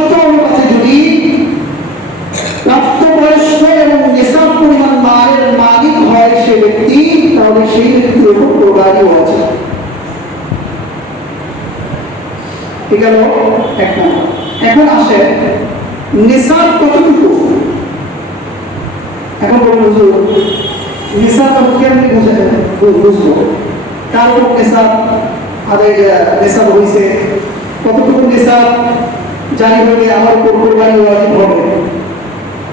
শর্ত অনুপাতে যদি প্রাপ্তবয়স্ক এবং নিসাব পরিমাণ মালের মালিক হয় সে ব্যক্তি, তাহলে সেই ব্যক্তির উপর কোরবানি ওয়াজিব। ঠিক গেল এক নম্বর। এখন আসে নিসাব কতটুকু। এখন বলুন হুজুর নিসাব কেমনি বুঝবো, কার উপর নিসাব আদায় নিসাব হয়েছে, কতটুকু নিসাব জারি হলে আমার উপর কোরবানি ওয়াজিব হবে।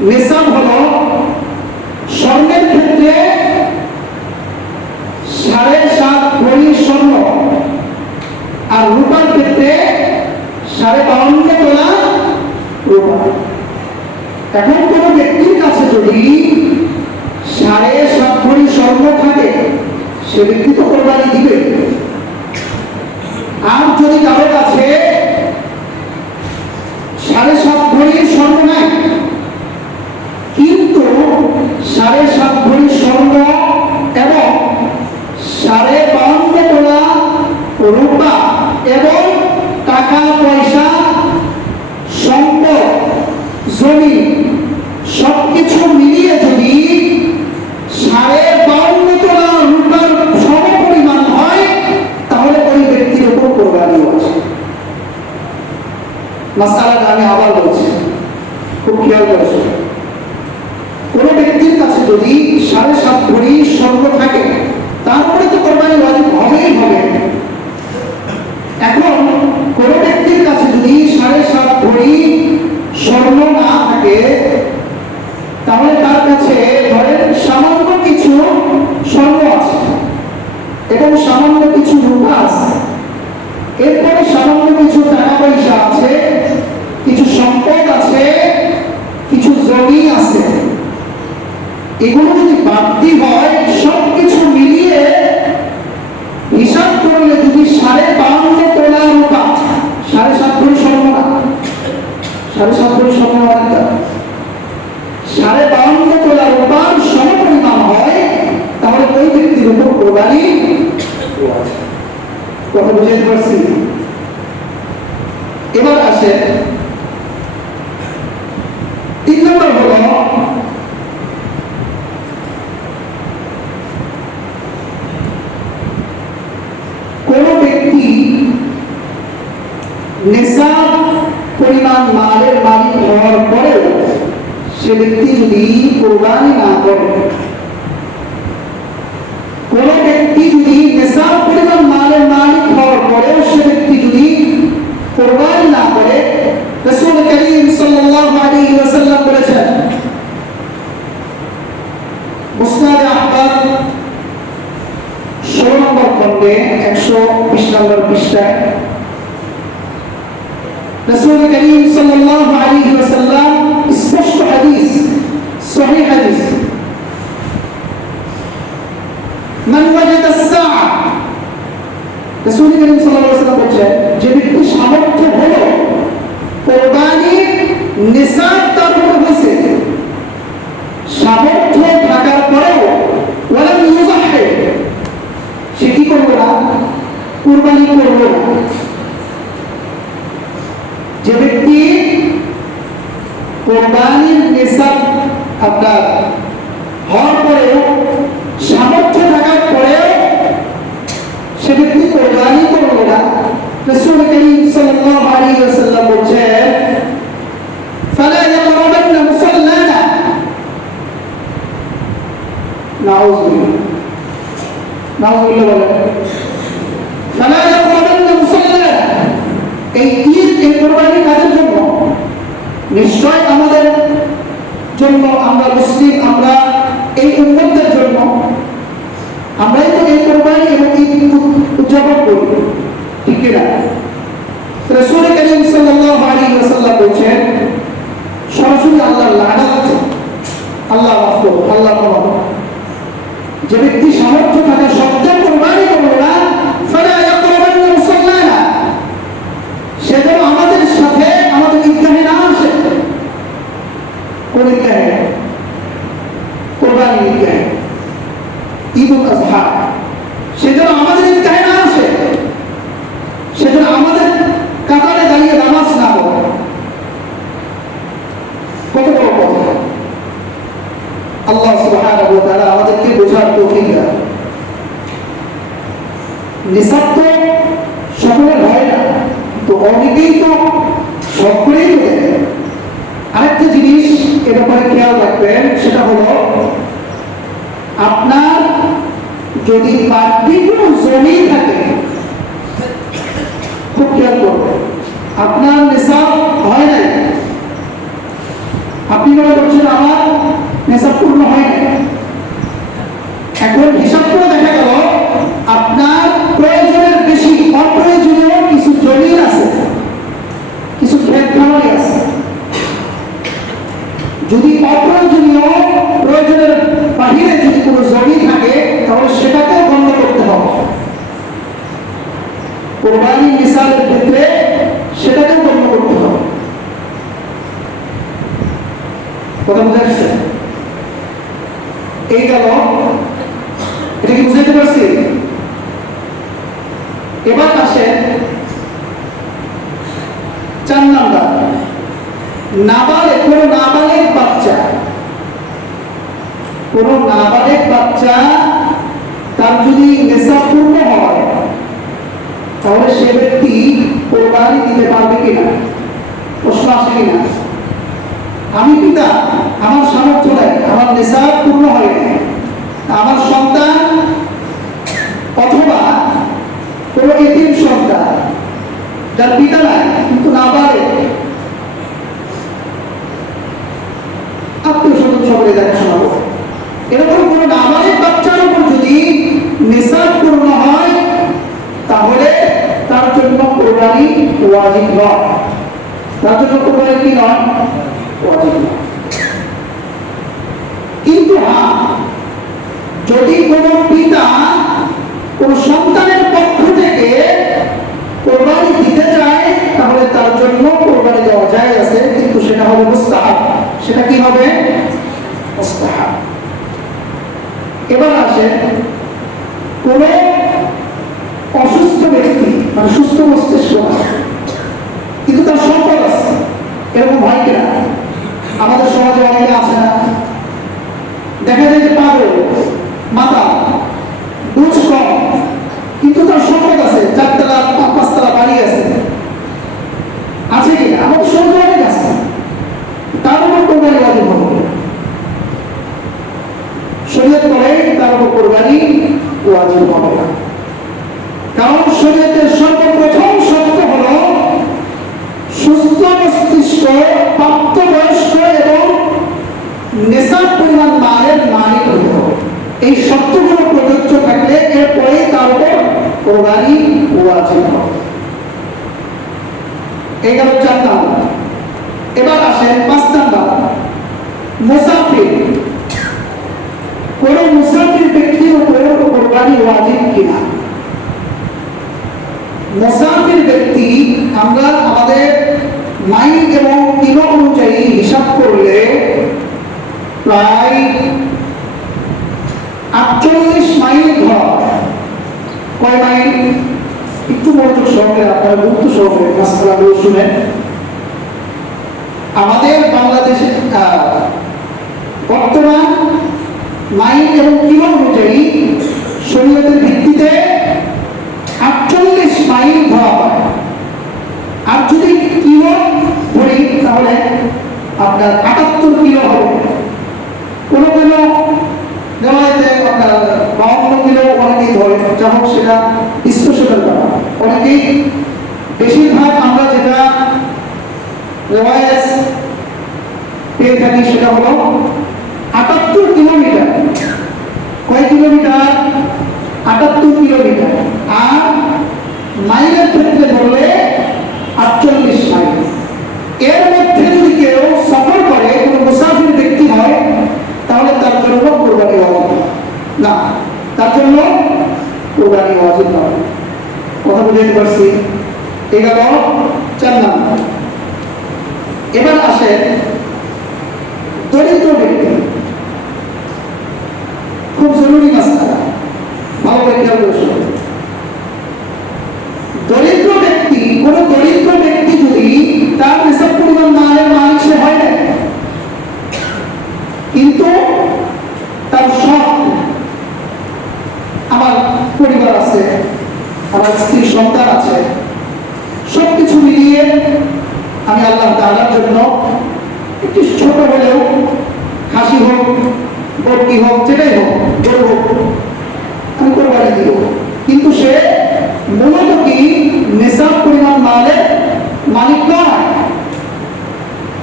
নিসাব হলো স্বর্ণের ক্ষেত্রে 7.5 ভরি স্বর্ণ, আর রূপার ক্ষেত্রে 52.5 তোলা রূপা। এখন কোন ব্যক্তির কাছে যদি 7.5 ভরি স্বর্ণ থাকে সে ব্যক্তি তো কোরবানি দিবে। আর যদি কারো কাছে 7.5 ভরি স্বর্ণ নাই কিন্তু 7.5 ভরি স্বর্ণ এবং 52.5 তোলা রূপা এবং টাকা পয়সা সম্পদ জমি সবকিছু মিলিয়ে যদি 52.5 তোলা রূপার সমপরিমাণ হয় তাহলে ওই ব্যক্তির উপর কোরবানি আছে। মাসআলাটা আমি আবার বলছি, খুব খেয়াল করেছি। কোন ব্যক্তির কাছে যদি 7.5 ভরি স্বর্ণ থাকে তারপরে তো কোরবানি ওয়াজিব হবেই হবে। এখন কোন ব্যক্তির কাছে যদি 7.5 ভরি স্বর্ণ না থাকে তাহলে তার কাছে ধরেন সামান্য কিছু স্বর্ণ আছে এবং সামান্য কিছু রূপা আছে, এরপরে সামান্য কিছু টাকা পয়সা আছে, কিছু সম্পদ আছে, কিছু জমি আছে। এগুলো যদি বাড়তি হয় সবকিছু মিলিয়ে হিসাব করলে যদি 52.5 তোলা রূপা, 7.5 ভরি স্বর্ণ না, 7.5 ভরি স্বর্ণ অনেকটা, 52.5 তোলা রূপার সমপরিমাণ হয় তাহলে ওই ব্যক্তির উপর কোরবানি। কথা বুঝতে পারছি? এবার আসে 3 নম্বর হলো কোন ব্যক্তি নিসাব পরিমাণ মালের মালিক হওয়ার পরেও সে ব্যক্তি যদি কোরবানি না করে, কোন ব্যক্তি যদি নিসাব পরিমাণ মালের মালিক হওয়ার পরেও সে ব্যক্তি যদি কোরবানি না করে, রাসূল করিম সাল্লাল্লাহু আলাইহি ওয়াসাল্লাম বলেছেন মুসনাদ আহমদ 16 নম্বর খণ্ডে 120 নম্বর পৃষ্ঠায় রাসূল করিম সাল্লাল্লাহু আলাইহি ওয়াসাল্লাম স্পষ্ট হাদিস, সহিহ হাদিস, মান ওয়াজাদা আস-সাআ, রাসূল করিম সাল্লাল্লাহু আলাইহি ওয়াসাল্লাম বলেছেন যে ব্যক্তি সামর্থ্য হলো কোরবানির নিসাব তার উপর হয়েছে, সামর্থ্য থাকার পরেও ওয়ালাম ইউযাহি, সে কি করবে না, কোরবানি করবে না। যে ব্যক্তি কোরবানির নিসাব আপনার হওয়ার পরেও সামর্থ্য থাকার পরেও সে ব্যক্তি কোরবানি করবে না, রাসূল করিম সাল্লাল্লাহু আলাইহি ওয়াসাল্লাম বলেছেন ফালা ইয়াকরাবান্না মুসাল্লানা, নাউযুবিল্লাহ, নাউযুবিল্লাহ বলেন, ফালা ইয়াকরাবান্না মুসাল্লানা, এই ঈদ এই কোরবানি কাজের জন্য, নিশ্চয় আমাদের জন্য, আমরা মুসলিম, আমরা এই উম্মতের জন্য, আমরাই তো এই কোরবানি এবং ঈদ উদযাপন করি, ঠিক না? রাসূল করিম সাল্লাল্লাহু আলাইহি ওয়াসাল্লাম বলেছেন সরাসরি আল্লাহর লানত, আল্লাহ মাফ করুন, আল্লাহ মাফ করুন, যে ব্যক্তি সামর্থ্য থাকা সত্ত্বেও কোরবানি করবে না, ফালা ইয়াকরাবান্না মুসাল্লানা, সে যেন আমাদের সাথে আমাদের ঈদগাহে না আসে। কোন ঈদগাহে? কোরবানি ঈদগাহে, ঈদুল আযহা, সে যেন আমাদের ঈদগাহে না আসে, সে যেন আমাদের কাতারে দাঁড়িয়ে নামাজ না নিসাব তো সকলের হয় না, তো অনেকেই তো সকলেই তো দেয়। আরেকটা জিনিস এ ব্যাপারে খেয়াল রাখবেন, সেটা হলো আপনার যদি বাড়তি কোনো জমি থাকে, খুব খেয়াল করবেন, আপনার নিসাব হয় নাই, আপনি মনে করছেন আমার নিসাব পূর্ণ হয় নাই, এখন হিসাব করে দেখা গেল আপনার প্রয়োজনের বেশি অপ্রয়োজনীয় কিছু জমি আছে, কিছু ক্ষেত খামারি আছে। যদি অপ্রয়োজনীয় প্রয়োজনের বাহিরে যদি কোনো জমি থাকে, তাহলে সেটাকেও বন্ধ করতে হবে। কোরবানি নিসাবের ক্ষেত্রে সেটাকেও বন্ধ করতে হবে। কথা বুঝা যাচ্ছে? এই গেল, এটা কি বুঝাইতে পারছি? এবার আসেন 4 নাম্বার, নাবালেগ, কোন নাবালেগ বাচ্চা, কোন নাবালেগ বাচ্চা তার যদি নেশা পূর্ণ হয়, তাহলে সে ব্যক্তি কোরবানি দিতে পারবে কিনা, প্রশ্ন আসে কিনা? আমি পিতা, আমার সামর্থ্য নাই, আমার নেশা পূর্ণ হয় না, আমার সন্তান অথবা কোনো এতিম সন্তান যার পিতা নাই কিন্তু নাবালেগ, আত্মীয় স্বজন সকলে দেখাশোনা করে, এরকম কোনো নাবালেগ বাচ্চার উপর যদি নিসাব পূর্ণ হয়, তাহলে তার জন্য কোরবানি ওয়াজিব নয়। তার জন্য কোরবানি কি নয়? ওয়াজিব নয়। কিন্তু হ্যাঁ, যদি কোনো পিতা কোন সন্তানের পক্ষ থেকে কোরবানি দিতে চায়, তাহলে তার জন্য কোরবানি দেওয়া যায় আছে, কিন্তু সেটা হবে মুস্তাহাব। সেটা কি হবে? মুস্তাহাব। এবার আসে কোন অসুস্থ ব্যক্তি, মানে সুস্থ মস্তিষ্ক কিন্তু তার সম্পদ আছে, এরকম হয় কিনা? আমাদের সমাজে অনেকে আছে না, দেখা যায় যে পাগল, মাথা, বুঝ কম, কিন্তু তার সম্পদ আছে, 4 তলা 5 তলা বাড়ি আছে, আছে কি? আমাদের সমাজে অনেক আছে, তার উপর কোরবানি ওয়াজিব হবে। শরীয়ত বলে তার উপর কোরবানি ওয়াজিব হবে না, কারণ শরীয়তের সর্বপ্রথম শর্ত হলো সুস্থ মস্তিষ্ক, প্রাপ্তবয়স্ক এবং নেশার পরিমাণ মালের মালিক হতে হবে। এই শর্তগুলো প্রযোজ্য থাকলে এরপরে তার উপর কোরবানি ওয়াজিব হবে। এই গেল 4 নাম্বার। এবার আসেন 5 নাম্বার, মুসাফির। কোন মুসাফির ব্যক্তির উপর কোরবানি ওয়াজিব কিনা? মুসাফির ব্যক্তি আমরা আমাদের মাইল এবং কিলো অনুযায়ী হিসাব করলে প্রায় 48 মাইল ঘর। কয় মাইল? একটু মনোযোগ সহকারে, আপনারা গুরুত্ব সহকারে মাসআলাগুলো শুনেন। আমাদের বাংলাদেশে বর্তমান মাইল এবং কিলো অনুযায়ী শরীয়তের ভিত্তিতে 48 মাইল ধরা হয়। আর যদি কিলো ধরি তাহলে আপনার 78 কিলো হবে। কোনো কোনো দেওয়াতে আপনার 52 কিলো অনেকেই ধরে, যা হোক সেটা স্পেশাল ব্যাপার। অনেকেই, বেশিরভাগ আমরা যেটা রেওয়ায়েত পেয়ে থাকি সেটা হলো 78 কিলোমিটার। কয় কিলোমিটার? 78 কিলোমিটার। আর মাইলের ক্ষেত্রে ধরলে 48 মাইল। এর মধ্যে যদি কেউ সফর করে, কোনো মুসাফির ব্যক্তি হয়, তাহলে তার জন্য কোরবানি ওয়াজিব না, তার জন্য কোরবানি ওয়াজিব নয়। কথা বুঝতে পারছি? এই গেল 4 নাম্বার। এবার আসে দরিদ্র ব্যক্তি। খুব জরুরি মাসআলা, ভালো করে খেয়াল করে শুনুন। দরিদ্র ব্যক্তি, কোন দরিদ্র ব্যক্তি যদি তার নিসাব পরিমাণ মালের মালিক সে হয় না, কিন্তু তার শখ, আমার পরিবার আছে, সন্তান আছে, সবকিছু মিলিয়ে আমি আল্লাহ তাআলার জন্য একটি ছোট হলেও খাসি হোক, বকরি হোক, যেটাই হোক, গরু হোক, আমি কোরবানি দিব। কিন্তু সে মূলত কি নেশাব পরিমাণ মালের মালিক নয়,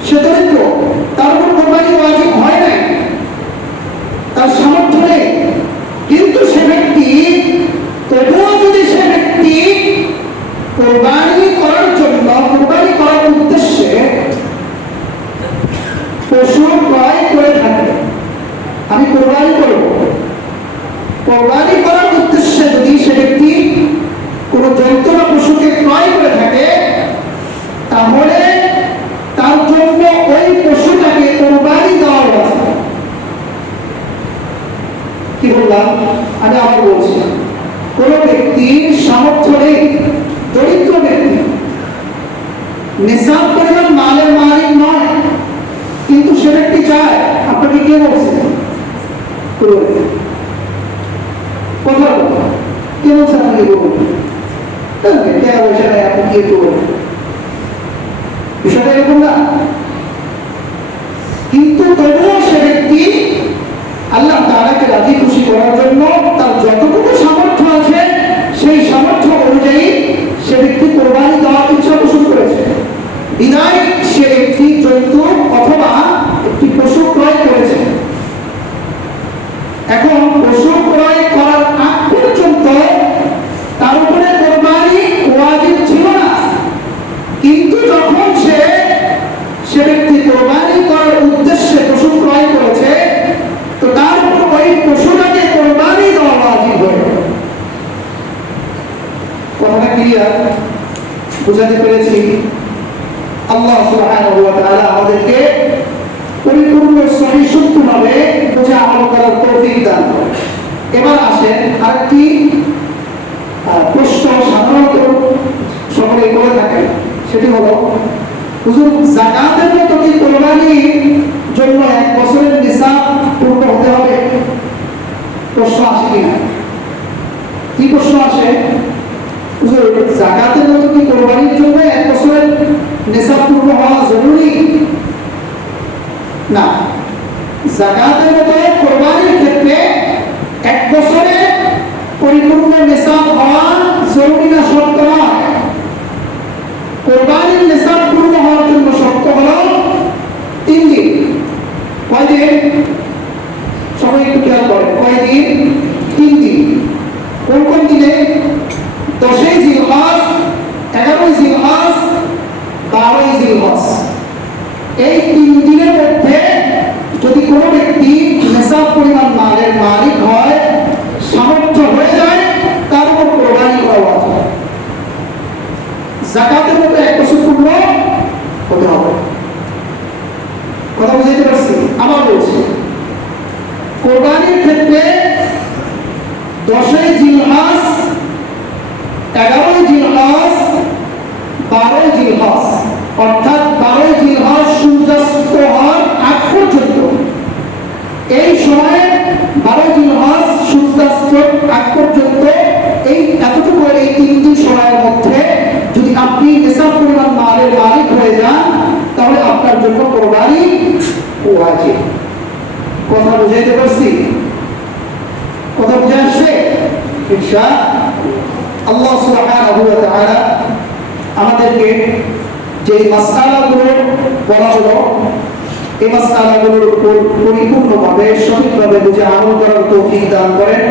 সে দরিদ্র, তার উপর কোরবানি ওয়াজিব হয় নাই, তার সামর্থ্য নেই। কিন্তু সে ব্যক্তি, তবুও যদি সে ব্যক্তি কোরবানি করার জন্য, কোরবানি করার উদ্দেশ্যে পশু ক্রয় করে থাকে, আমি কোরবানি করব, কোরবানি করার উদ্দেশ্যে যদি সে ব্যক্তি কোনো জন্তু বা পশুকে ক্রয় করে থাকে, তাহলে তার জন্য ওই পশুটাকে কোরবানি দেওয়া হয়েছে। কি বললাম? আমি আবার বলছি, কোন ব্যক্তির সামর্থ্য নেই, দরিদ্র ব্যক্তি, নিসাব পরিমাণ মালের মালিক নয়, কিন্তু সে ব্যক্তি চায়, আপনাকে কে বলছে? কথা কে বলছে আপনাকে বলবেন? টাকা পয়সা নেই, আপনি কি করবেন? বিষয়টা এরকম না। কিন্তু তবুও সে ব্যক্তি আল্লাহ তাআলাকে রাজি খুশি করার জন্য তার যতটুকু সামর্থ্য আছে সেই সামর্থ্য অনুযায়ী সে ব্যক্তি কোরবানি দেওয়ার ইচ্ছা পোষণ করেছে, বিদায় সে একটি জন্তু অথবা একটি পশু ক্রয় করেছে। এখন পশু ক্রয় করার আগ পর্যন্ত তার উপরে কোরবানি ওয়াজিব ছিল না, কিন্তু যখন সে ব্যক্তি কোরবানি করার উদ্দেশ্যে পশু ক্রয় করেছে, তো তার উপর ওই পশুটাকে কোরবানি দেওয়া ওয়াজিব হয়ে গেল। কথাটা ক্লিয়ার? বুঝাতে পেরেছি? আল্লাহ সুবহানাহু ওয়া তাআলা আমাদেরকে পরিপূর্ণ সহিহ শুদ্ধভাবে বোঝা আমল করার তৌফিক দান করেন। এবার আসেন আরেকটি প্রশ্ন সাধারণত সকলে করে থাকেন, সেটি হলো, হুজুর যাকাতের মতো কি কোরবানির জন্য 1 বছরের নিসাব পূর্ণ হতে হবে? প্রশ্ন আসে কিনা? কি প্রশ্ন আসে? হুজুর যাকাতের মতো কি কোরবানির জন্য 1 বছরের নিসাব পূর্ণ হওয়া জরুরি? না, যাকাতের মতো কোরবানির ক্ষেত্রে 1 বছরে পরিপূর্ণ নিসাব হওয়া জরুরি না, শর্ত নয়। কোরবানির নিসাব পূর্ণ হওয়ার জন্য শর্ত হলো 3 দিন। কয়দিন? সবাই একটু খেয়াল করেন, কয়দিন? 3 দিন। কোন কোন দিনে? 10ই জিলহজ, 11ই জিলহজ, 12ই জিলহজ। এই 3 দিনের মধ্যে যদি কোনো ব্যক্তি নিসাব পরিমাণ মালের মালিক হয়, সামর্থ্য হয়ে যায়, তার উপর কোরবানি করা ওয়াজিব। যাকাতের মতো 1 বছর পূর্ণ হতে হবে। কথা বুঝাইতে পারছি? আবার বলছি, কোরবানির ক্ষেত্রে 10ই জিলহজ, 11ই জিলহজ, 12ই জিলহজ, অর্থাৎ 12ই জিলহজ সূর্যাস্ত হওয়ার আগ পর্যন্ত, এই সময়ে 12ই জিলহজ সূর্যাস্ত আগ পর্যন্ত এই এতটুকু, এই 3 দিন সময়ের মধ্যে যদি আপনি নিসাব পরিমাণ মালের মালিক হয়ে যান, তাহলে আপনার জন্য কোরবানি ওয়াজিব। কথা বুঝাইতে পারছি? কথা বুঝে আসছে? ইনশাআল্লাহ সুবহানাহু ওয়া তাআলা আমাদেরকে যে মাসআলাগুলো বলা হলো, এই মাসআলাগুলোর উপর পরিপূর্ণভাবে সঠিকভাবে বুঝে আমল করার তৌফিক দান করেন।